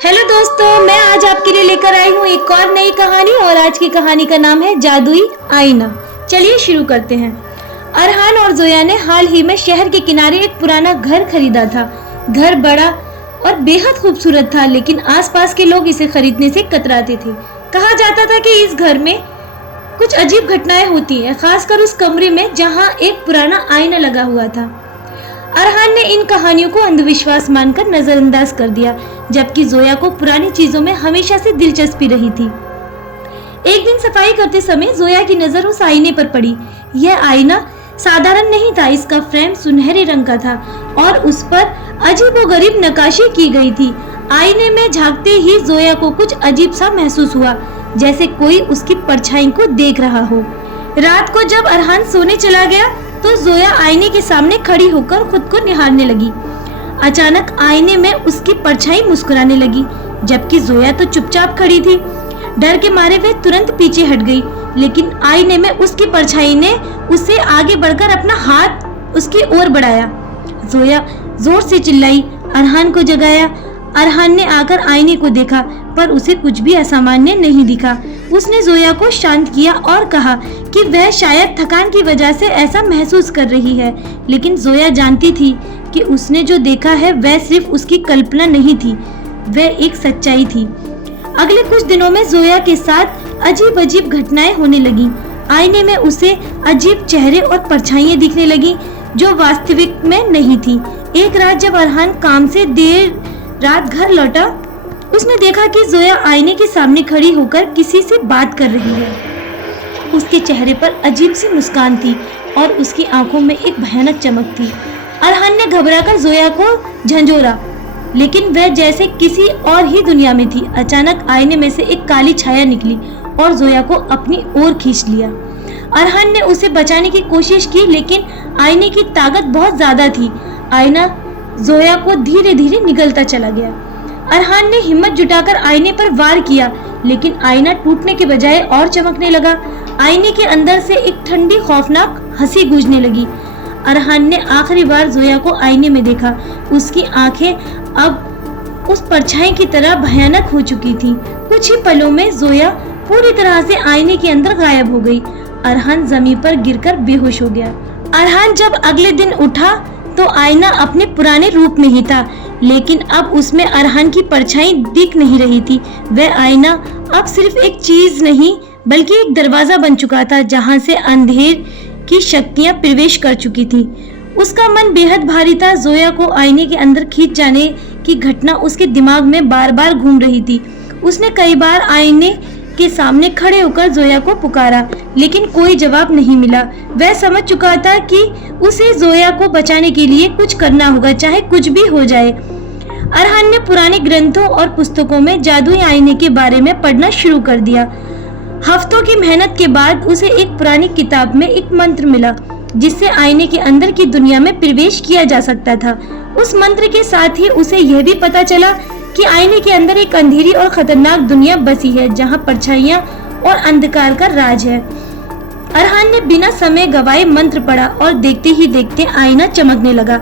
Hello दोस्तों, मैं आज आपके लिए लेकर आई हूँ एक और नई कहानी और आज की कहानी का नाम है जादुई आईना। चलिए शुरू करते हैं। अरहान और जोया ने हाल ही में शहर के किनारे एक पुराना घर खरीदा था। घर बड़ा और बेहद खूबसूरत था, लेकिन आसपास के लोग इसे खरीदने से कतराते थे। कहा जाता था कि इस घर में कुछ अजीब घटनाएं होती हैं, खासकर उस कमरे में जहाँ एक पुराना आईना लगा हुआ था। अरहान ने इन कहानियों को अंधविश्वास मानकर नजरअंदाज कर दिया, जबकि जोया को पुरानी चीजों में हमेशा से दिलचस्पी रही थी। एक दिन सफाई करते समय जोया की नजर उस आईने पर पड़ी। यह आईना साधारण नहीं था, इसका फ्रेम सुनहरे रंग का था और उस पर अजीबोगरीब नक्काशी की गई थी। आईने में झांकते ही जोया को कुछ अजीब सा महसूस हुआ, जैसे कोई उसकी परछाई को देख रहा हो। रात को जब अरहान सोने चला गया तो जोया आईने के सामने खड़ी होकर खुद को निहारने लगी। अचानक आईने में उसकी परछाई मुस्कुराने लगी, जबकि जोया तो चुपचाप खड़ी थी। डर के मारे वह तुरंत पीछे हट गई, लेकिन आईने में उसकी परछाई ने उससे आगे बढ़कर अपना हाथ उसकी ओर बढ़ाया। जोया जोर से चिल्लाई, अरहान को जगाया। अरहान ने आकर आईने को देखा, पर उसे कुछ भी असामान्य नहीं दिखा। उसने जोया को शांत किया और कहा कि वह शायद थकान की वजह से ऐसा महसूस कर रही है, लेकिन जोया जानती थी कि उसने जो देखा है वह सिर्फ उसकी कल्पना नहीं थी, वह एक सच्चाई थी। अगले कुछ दिनों में जोया के साथ अजीब अजीब घटनाएं होने लगी। आईने में उसे अजीब चेहरे और परछाइयां दिखने लगी जो वास्तविक में नहीं थी। एक रात जब अरहान काम से देर रात घर लौटा, उसने देखा कि जोया आईने के सामने खड़ी होकर किसी से बात कर रही है। उसके चेहरे पर अजीब सी मुस्कान थी और उसकी आंखों में एक भयानक चमक थी। अरहान ने घबराकर जोया को झंझोरा, लेकिन वह जैसे किसी और ही दुनिया में थी। अचानक आईने में से एक काली छाया निकली और जोया को अपनी ओर खींच लिया। अरहान ने उसे बचाने की कोशिश की, लेकिन आईने की ताकत बहुत ज्यादा थी। आईना जोया को धीरे धीरे निगलता चला गया। अरहान ने हिम्मत जुटाकर आईने पर वार किया, लेकिन आईना टूटने के बजाय और चमकने लगा। आईने के अंदर से एक ठंडी खौफनाक हंसी गूंजने लगी। अरहान ने आखिरी बार जोया को आईने में देखा। उसकी आंखें अब उस परछाई की तरह भयानक हो चुकी थीं। कुछ ही पलों में जोया पूरी तरह से आईने के अंदर गायब हो गई। अरहान जमीन पर गिरकर बेहोश हो गया। अरहान जब अगले दिन उठा तो आईना अपने पुराने रूप में ही था, लेकिन अब उसमें अरहान की परछाई दिख नहीं रही थी। वह आईना अब सिर्फ एक चीज नहीं बल्कि एक दरवाजा बन चुका था, जहां से अंधेर की शक्तियां प्रवेश कर चुकी थी। उसका मन बेहद भारी था। जोया को आईने के अंदर खींच जाने की घटना उसके दिमाग में बार बार घूम रही थी। उसने कई बार आईने के सामने खड़े होकर जोया को पुकारा, लेकिन कोई जवाब नहीं मिला। वह समझ चुका था कि उसे जोया को बचाने के लिए कुछ करना होगा, चाहे कुछ भी हो जाए। अरहान ने पुराने ग्रंथों और पुस्तकों में जादुई आईने के बारे में पढ़ना शुरू कर दिया। हफ्तों की मेहनत के बाद उसे एक पुरानी किताब में एक मंत्र मिला, जिससे आईने के अंदर की दुनिया में प्रवेश किया जा सकता था। उस मंत्र के साथ ही उसे यह भी पता चला कि आईने के अंदर एक अंधेरी और खतरनाक दुनिया बसी है, जहां परछाइयां और अंधकार का राज है। अरहान ने बिना समय गवाए मंत्र पढ़ा और देखते ही देखते आईना चमकने लगा।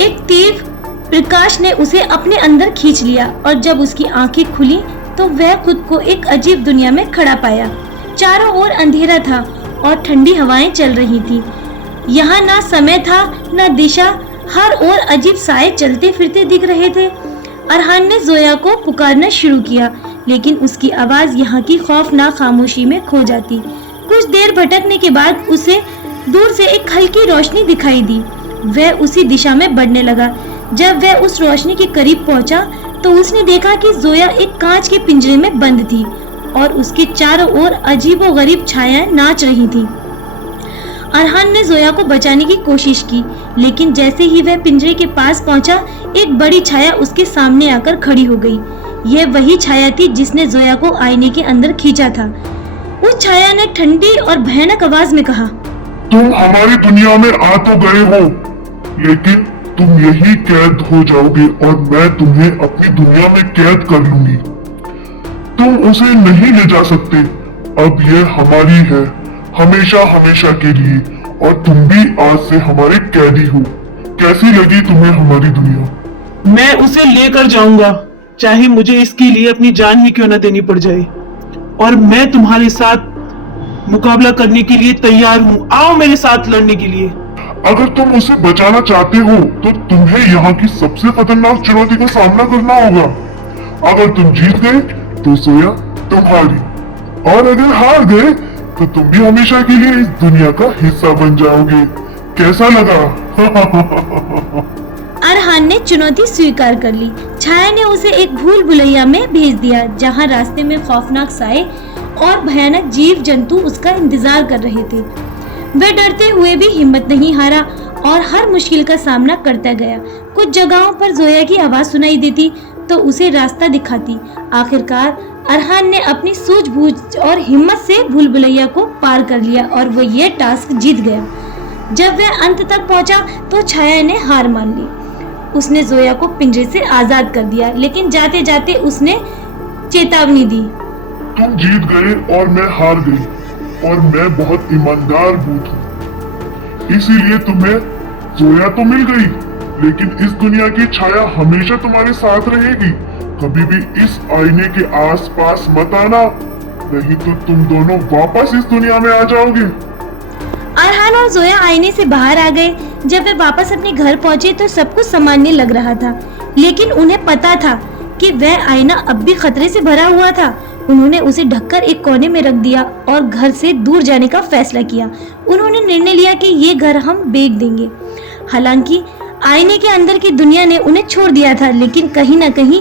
एक तीव्र प्रकाश ने उसे अपने अंदर खींच लिया और जब उसकी आंखें खुली तो वह खुद को एक अजीब दुनिया में खड़ा पाया। चारों ओर अंधेरा था और ठंडी हवाएं चल रही थी। यहाँ ना समय था ना दिशा, हर ओर अजीब साए चलते फिरते दिख रहे थे। अरहान ने जोया को पुकारना शुरू किया, लेकिन उसकी आवाज यहाँ की खौफनाक खामोशी में खो जाती। कुछ देर भटकने के बाद उसे दूर से एक हल्की रोशनी दिखाई दी। वह उसी दिशा में बढ़ने लगा। जब वह उस रोशनी के करीब पहुंचा तो उसने देखा कि जोया एक कांच के पिंजरे में बंद थी और उसके चारों ओर अजीबोगरीब छायाएं नाच रही थी। अरहान ने जोया को बचाने की कोशिश की, लेकिन जैसे ही वह पिंजरे के पास पहुंचा, एक बड़ी छाया उसके सामने आकर खड़ी हो गई। यह वही छाया थी जिसने जोया को आईने के अंदर खींचा था। उस छाया ने ठंडी और भयानक आवाज में कहा, तुम हमारी दुनिया में आ तो गए हो, लेकिन तुम यही कैद हो जाओगे और मैं तुम्हें अपनी दुनिया में कैद कर लूंगी। तुम उसे नहीं ले जा सकते। अब यह हमारी है, हमेशा हमेशा के लिए, और तुम भी आज से हमारे कैदी हो। कैसी लगी तुम्हें हमारी दुनिया? मैं उसे लेकर जाऊंगा, चाहे मुझे इसके लिए अपनी जान ही क्यों न देनी पड़ जाए। और मैं तुम्हारे साथ मुकाबला करने के लिए तैयार हूँ। आओ मेरे साथ लड़ने के लिए। अगर तुम उसे बचाना चाहते हो तो तुम्हें यहाँ की सबसे खतरनाक चुनौती का सामना करना होगा। अगर तुम जीत गए तो जोया तुम्हारी, और अगर हार गए तो तुम भी हमेशा के लिए इस दुनिया का हिस्सा बन जाओगे। कैसा लगा? अरहान ने चुनौती स्वीकार कर ली। छाया ने उसे एक भूल भुलैया में भेज दिया, जहाँ रास्ते में खौफनाक साए और भयानक जीव जंतु उसका इंतजार कर रहे थे। वह डरते हुए भी हिम्मत नहीं हारा और हर मुश्किल का सामना करता गया। कुछ जगहों पर जोया की आवाज सुनाई देती तो उसे रास्ता दिखाती। आखिरकार अरहान ने अपनी सूझबूझ और हिम्मत से भूल भुलैया को पार कर लिया और वो ये टास्क जीत गया। जब वह अंत तक पहुंचा तो छाया ने हार मान ली। उसने जोया को पिंजरे से आजाद कर दिया, लेकिन जाते जाते उसने चेतावनी दी। तुम जीत गए और मैं हार गई, और मैं बहुत ईमानदार भूत हूँ, इसीलिए तुम्हें जोया तो मिल गई, लेकिन इस दुनिया की छाया हमेशा तुम्हारे साथ रहेगी। कभी भी इस आईने के आसपास मत आना, नहीं तो तुम दोनों वापस इस दुनिया में आ जाओगे। अरहान और जोया आईने से बाहर आ गए। जब वे वापस अपने घर पहुंचे तो सब कुछ सामान्य लग रहा था, लेकिन उन्हें पता था कि वह आईना अब भी खतरे से भरा हुआ था। उन्होंने उसे ढककर एक कोने में रख दिया और घर से दूर जाने का फैसला किया। उन्होंने निर्णय लिया कि ये घर हम बेच देंगे। हालांकि आईने के अंदर की दुनिया ने उन्हें छोड़ दिया था, लेकिन कहीं न कहीं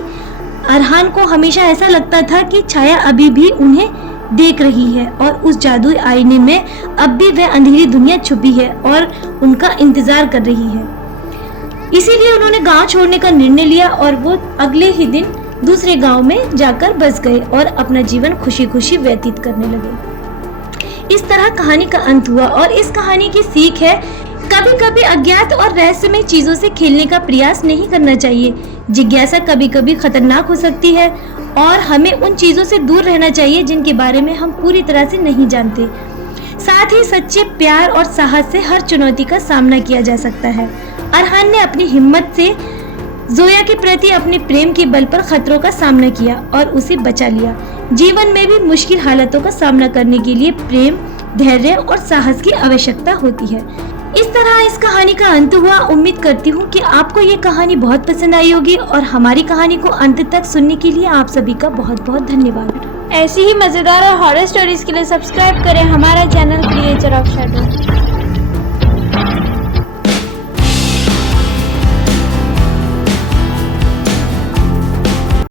अरहान को हमेशा ऐसा लगता था कि छाया अभी भी उन्हें देख रही है और उस जादुई आईने में अब भी वह अंधेरी दुनिया छुपी है और उनका इंतजार कर रही है। इसीलिए उन्होंने गांव छोड़ने का निर्णय लिया और वो अगले ही दिन दूसरे गांव में जाकर बस गए और अपना जीवन खुशी खुशी व्यतीत करने लगे। इस तरह कहानी का अंत हुआ और इस कहानी की सीख है, कभी कभी अज्ञात और रहस्यमय चीजों से खेलने का प्रयास नहीं करना चाहिए। जिज्ञासा कभी कभी खतरनाक हो सकती है और हमें उन चीजों से दूर रहना चाहिए जिनके बारे में हम पूरी तरह से नहीं जानते। साथ ही सच्चे प्यार और साहस से हर चुनौती का सामना किया जा सकता है। अरहान ने अपनी हिम्मत से जोया के प्रति अपने प्रेम के बल पर खतरों का सामना किया और उसे बचा लिया। जीवन में भी मुश्किल हालातों का सामना करने के लिए प्रेम, धैर्य और साहस की आवश्यकता होती है। इस तरह इस कहानी का अंत हुआ। उम्मीद करती हूँ कि आपको ये कहानी बहुत पसंद आई होगी और हमारी कहानी को अंत तक सुनने के लिए आप सभी का बहुत बहुत धन्यवाद। ऐसी ही मजेदार और हॉरर स्टोरीज के लिए सब्सक्राइब करें हमारा चैनल क्रिएचर ऑफ शैडो।